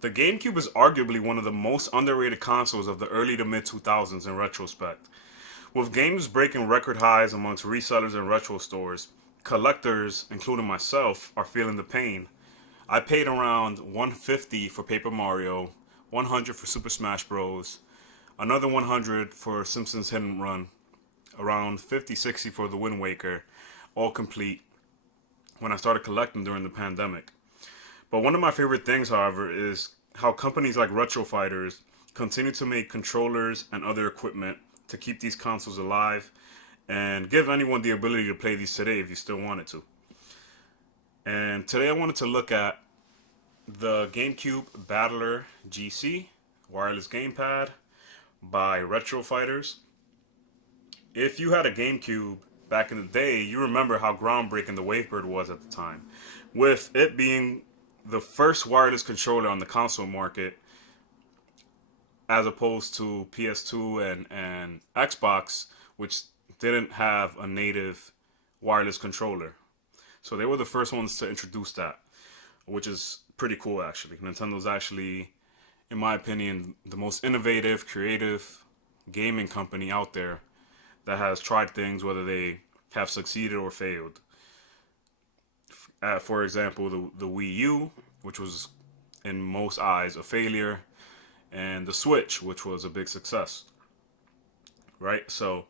The GameCube is arguably one of the most underrated consoles of the early to mid 2000s in retrospect. With games breaking record highs amongst resellers and retro stores, collectors, including myself, are feeling the pain. I paid around 150 for Paper Mario, 100 for Super Smash Bros, another 100 for Simpsons Hit and Run, around 50, 60 for the Wind Waker, all complete when I started collecting during the pandemic. But one of my favorite things, however, is how companies like RetroFighters continue to make controllers and other equipment to keep these consoles alive and give anyone the ability to play these today if you still wanted to. And today I wanted to look at the GameCube Battler GC wireless gamepad by RetroFighters. If you had a GameCube back in the day, you remember how groundbreaking the Wavebird was at the time, with it being the first wireless controller on the console market, as opposed to PS2 and Xbox, which didn't have a native wireless controller. So they were the first ones to introduce that, which is pretty cool actually. Nintendo's actually, in my opinion, the most innovative, creative gaming company out there that has tried things, whether they have succeeded or failed. For example, the Wii U, which was in most eyes a failure, and the Switch, which was a big success. Right? So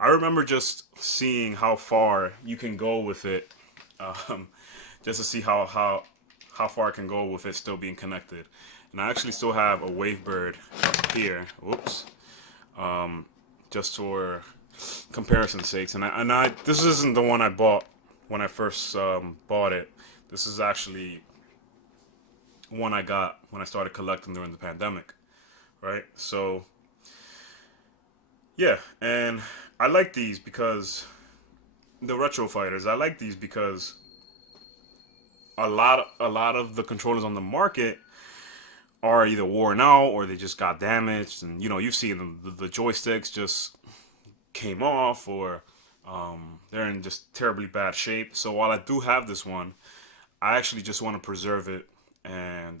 I remember just seeing how far you can go with it, um, just to see how far I can go with it still being connected. And I actually still have a Wavebird here. Whoops. Just for comparison's sakes. And I this isn't the one I bought when I first bought it. This is actually one I got when I started collecting during the pandemic. Right? So yeah, and I like these because the Retro Fighters. I like these because a lot of the controllers on the market are either worn out or they just got damaged, and you've seen them, the joysticks just came off, or they're in just terribly bad shape. So while I do have this one, I actually just want to preserve it and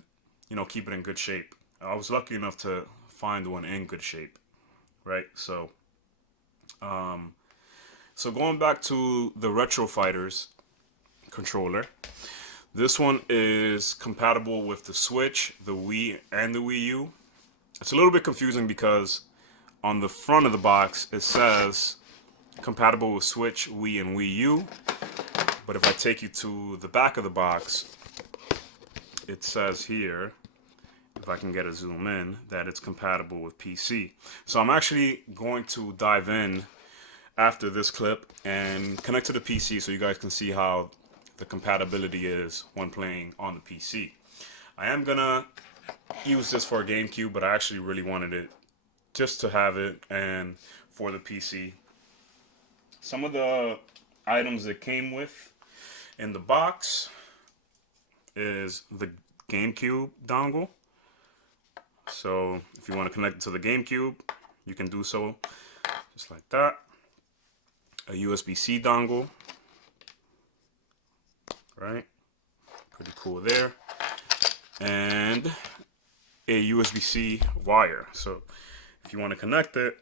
keep it in good shape. I was lucky enough to find one in good shape, right? So going back to the Retro Fighters controller, this one is compatible with the Switch, the Wii, and the Wii U. It's a little bit confusing because on the front of the box it says compatible with Switch, Wii, and Wii U. But if I take you to the back of the box, it says here, if I can get a zoom in, that it's compatible with PC. So I'm actually going to dive in after this clip and connect to the PC so you guys can see how the compatibility is when playing on the PC. I am gonna use this for a GameCube, but I actually really wanted it just to have it and for the PC. Some of the items it came with in the box is the GameCube dongle. So if you want to connect it to the GameCube, you can do so just like that. A USB-C dongle, right? Pretty cool there. And a USB-C wire. So if you want to connect it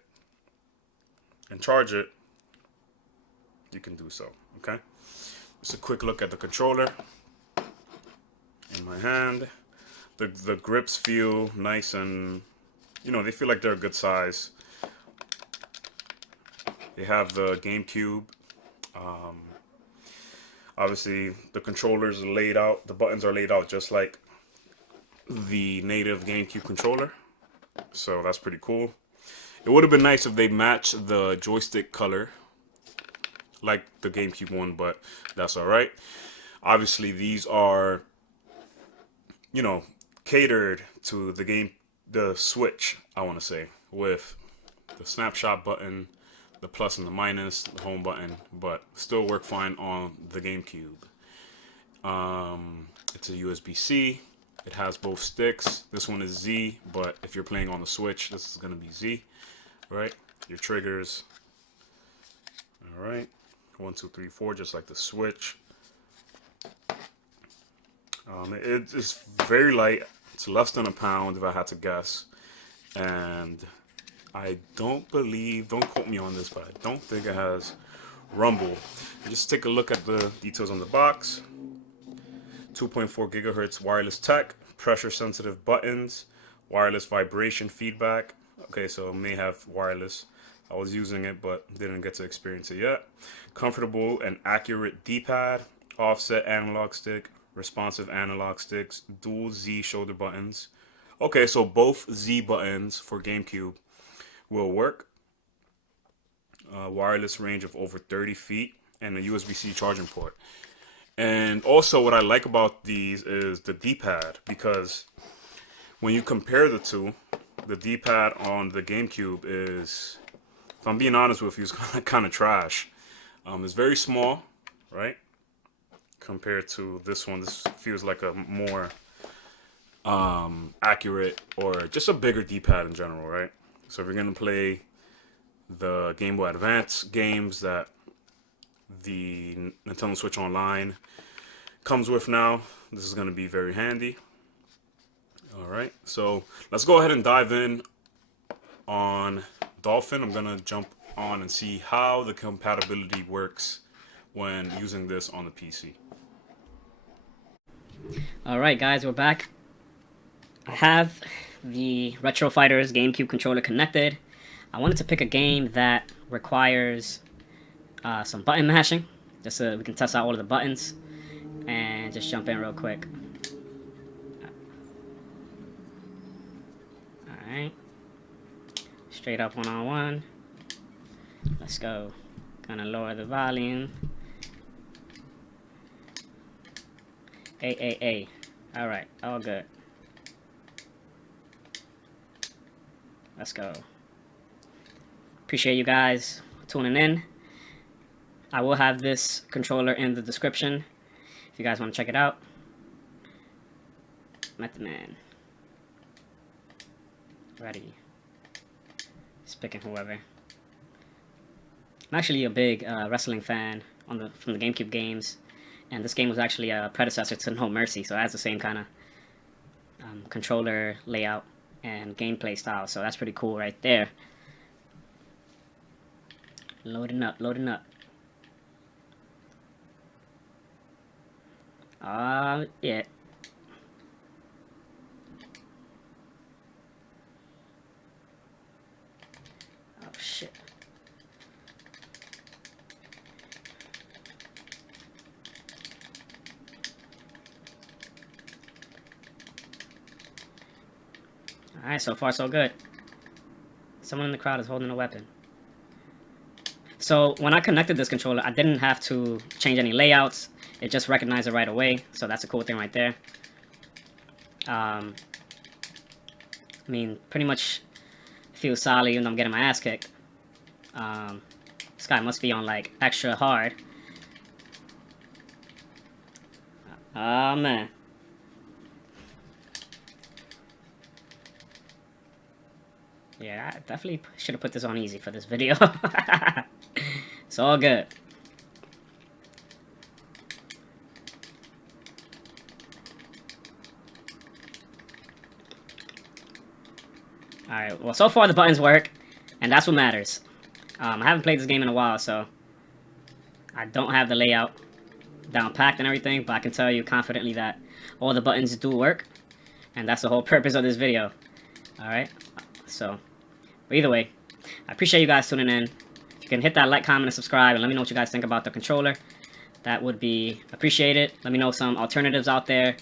and charge it, you can do so, okay? Just a quick look at the controller in my hand. The grips feel nice and, they feel like they're a good size. They have the GameCube. Obviously, the controllers are laid out. The buttons are laid out just like the native GameCube controller. So that's pretty cool. It would have been nice if they matched the joystick color like the GameCube one, but that's alright. Obviously, these are, catered to the Switch, I want to say, with the snapshot button, the plus and the minus, the home button, but still work fine on the GameCube. It's a USB-C. It has both sticks. This one is Z, but if you're playing on the Switch, this is going to be Z, right? Your triggers. All right. 1, 2, 3, 4, just like the Switch. It's very light. It's less than a pound if I had to guess. And I don't quote me on this, but I don't think it has rumble. Just take a look at the details on the box. 2.4 gigahertz wireless tech, pressure sensitive buttons, wireless vibration feedback. Okay, so it may have wireless. I was using it but didn't get to experience it yet. Comfortable and accurate D-pad, offset analog stick, responsive analog sticks, dual Z shoulder buttons. Okay, so both Z buttons for GameCube will work. Wireless range of over 30 feet and a USB-C charging port. And also what I like about these is the D-pad, because when you compare the two, the D-pad on the GameCube is, if I'm being honest with you, it's kind of trash. It's very small, right? Compared to this one, this feels like a more accurate, or just a bigger D-pad in general, right? So if you're gonna play the Game Boy Advance games that the Nintendo Switch Online comes with now, this is gonna be very handy. All right, so let's go ahead and dive in on Dolphin. I'm gonna jump on and see how the compatibility works when using this on the PC. Alright guys, we're back. I have the RetroFighters GameCube controller connected. I wanted to pick a game that requires some button mashing, just so we can test out all of the buttons, and just jump in real quick. Alright. Straight up one-on-one. Let's go. Gonna lower the volume. A. Alright, all good. Let's go. Appreciate you guys tuning in. I will have this controller in the description if you guys want to check it out. Met the man. Ready. Just picking whoever. I'm actually a big wrestling fan from the GameCube games, and this game was actually a predecessor to No Mercy, so it has the same kind of controller layout and gameplay style, so that's pretty cool right there. Loading up. Yeah. Oh, shit. Alright, so far so good. Someone in the crowd is holding a weapon. So when I connected this controller, I didn't have to change any layouts. It just recognized it right away, so that's a cool thing right there. I mean, pretty much feels solid even though I'm getting my ass kicked. This guy must be on like extra hard. Oh man. Yeah, I definitely should have put this on easy for this video. It's all good. Alright, well, so far the buttons work, and that's what matters. I haven't played this game in a while, so I don't have the layout down packed and everything, but I can tell you confidently that all the buttons do work, and that's the whole purpose of this video. Alright, so, but either way, I appreciate you guys tuning in. If you can hit that like, comment, and subscribe, and let me know what you guys think about the controller. That would be appreciated. Let me know some alternatives out there.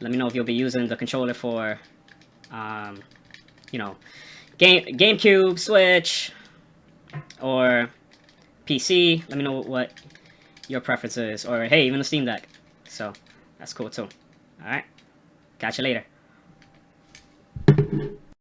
Let me know if you'll be using the controller for, you know, GameCube, Switch, or PC. Let me know what your preference is, or hey, even a Steam Deck. So that's cool too. All right, catch you later.